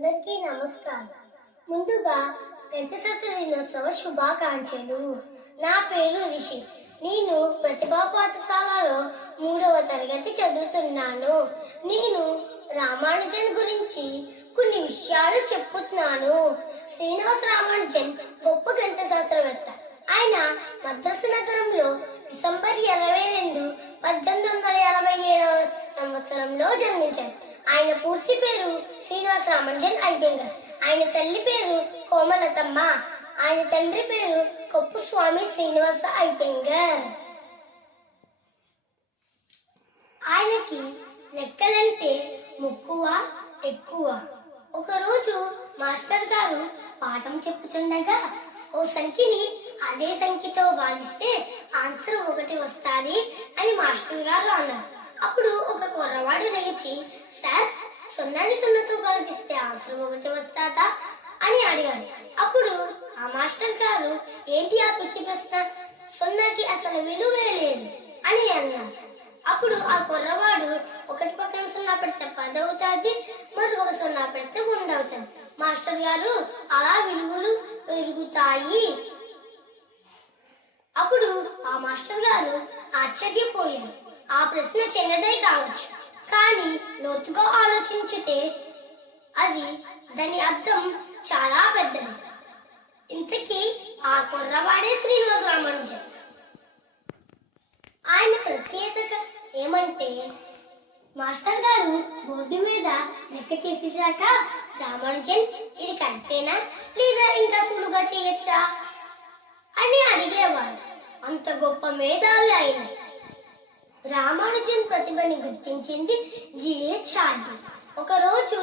అందరికీ నమస్కారం. ముందుగా గణితశాస్త్ర దినోత్సవ శుభాకాంక్షలు. నా పేరు రిషి. నేను ప్రతిభా పాఠశాలలో 3వ తరగతి చదువుతున్నాను. నేను రామానుజన్ గురించి కొన్ని విషయాలు చెప్పుతున్నాను. శ్రీనివాస రామానుజన్ గొప్ప గణిత శాస్త్రవేత్త. ఆయన మద్రాసు నగరంలో డిసెంబర్ 22, 1887 సంవత్సరంలో జన్మించారు. ఆయన పూర్తి పేరు శ్రీనివాస రామానుజన్ అయ్యంగార్. ఆయన తల్లి పేరు కోమలతమ్మ. ఆయన తండ్రి పేరు కొప్పు స్వామి శ్రీనివాస అయ్యంగార్. ఆయనకి లెక్కలంటే మక్కువ ఎక్కువ. ఒకరోజు మాస్టర్ గారు పాఠం చెప్పుతుండగా ఓ సంఖ్యని అదే సంఖ్యతో భాగిస్తే ఆన్సర్ 1 వస్తుంది అని మాస్టర్ గారు అన్నారు. అప్పుడు ఒక కుర్రవాడు లేచి, సార్, 0ని 0తో భాగిస్తే ఆన్సర్ 1 వస్తుందా అని అడిగాడు. అప్పుడు ఆ మాస్టర్ గారు, ఏంటి ఆ పిచ్చి ప్రశ్న, 0కి అసలు విలువే లేదు అని అన్నారు. అప్పుడు ఆ కుర్రవాడు 1 పక్కన 0 పెడితే 10 అవుతుంది, మరొక 0 పెడితే 100 అవుతుంది. మాస్టర్ గారు, అలా విలువలు పెరుగుతాయి. అప్పుడు ఆ మాస్టర్ గారు ఆశ్చర్యపోయారు. ఆ ప్రశ్న చిన్నదే కావచ్చు, కానీ లోతుగా ఆలోచించితే దాని అర్థం చాలా పెద్దది. ఇంతకీ ఆ కుర్రవాడే శ్రీనివాస రామానుజన్. ఆయన ప్రత్యేకత ఏమంటే, మాస్టర్ గారు బోర్డు మీద లెక్క చేసేసాక, రామానుజన్, ఇది కరెక్టేనా లేదా ఇంకా సులువుగా చేయొచ్చా అని అడిగేవారు. అంత గొప్ప మేధావి ఆయన. రామానుజన్ ప్రతిభని గుర్తించింది జిహెచ్ హార్డీ. ఒకరోజు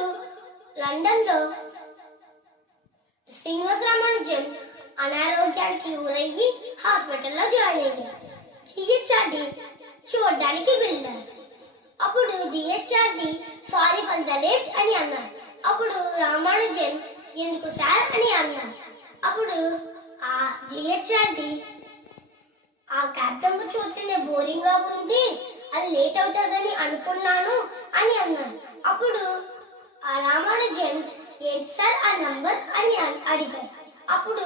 లండన్లో శ్రీనివాస రామానుజన్ అనారోగ్యానికి గురయ్యి హాస్పిటల్లో జాయిన్ అయ్యారు. జిహెచ్ హార్డీ చూడడానికి వెళ్ళారు. అప్పుడు G H Hardy, sorry for the late అని అన్నారు. అప్పుడు రామానుజన్, ఎందుకు సార్ అని అన్నారు. అప్పుడు ఆ జిహెచ్ హార్డీ, ఆ క్యాబ్ నెంబర్ చూస్తేనే బోరింగ్ గా ఉంది, అది లేట్ అవుతుందని అనుకున్నాను అని అన్నాను. అప్పుడు ఆ రామానుజన్, ఏంటి సార్ ఆ నంబర్ అని అడిగారు. అప్పుడు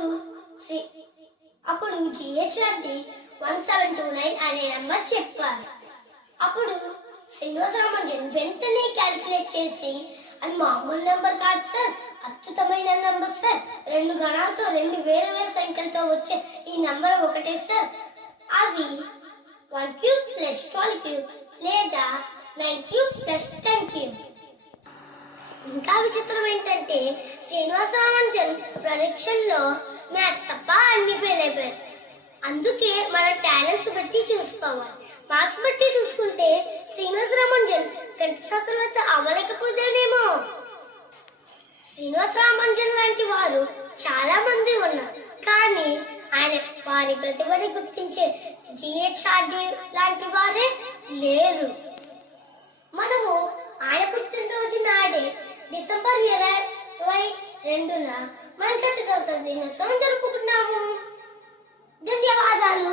జిహెచ్ హార్డీ 1729 అనే నంబర్ చెప్పారు. అప్పుడు శ్రీనివాస రామానుజన్ వెంటనే క్యాలిక్యులేట్ చేసి, అది మామూలు నెంబర్ కాదు సార్, అద్భుతమైన నంబర్ సార్, 2 గణాలతో 2 వేరు వేరు సంఖ్యలతో వచ్చే ఈ నంబర్ ఒకటే సార్, అవి 1 క్యూబ్ ప్లస్ 12 క్యూబ్ లేదా 9 క్యూబ్ ప్లస్ 10 క్యూబ్. ఇంకా విచిత్రం ఏంటంటే, శ్రీనివాస రామానుజన్ పరీక్షల్లో మ్యాథ్స్ తప్ప అన్ని ఫెయిల్ అయిపోయారు. అందుకే మన టాలెంట్స్ బట్టి చూసుకోవాలి. మార్క్స్ బట్టి చూసుకుంటే శ్రీనివాస రామానుజన్ గణిత శాస్త్రవేత్త అవ్వలేకపోతేనేమో. శ్రీనివాస రామానుజన్ లాంటి వారు చాలా మంది ఉన్నారు, కానీ వారి ప్రతిభని గుర్తించే జిహెచ్ హార్డీ లాంటి వారే లేరు. మనము ఆయన పుట్టినరోజు నాడే డిసెంబర్ 22న మన గణిత శాస్త్ర దినోత్సవం జరుపుకుంటున్నాము. ధన్యవాదాలు.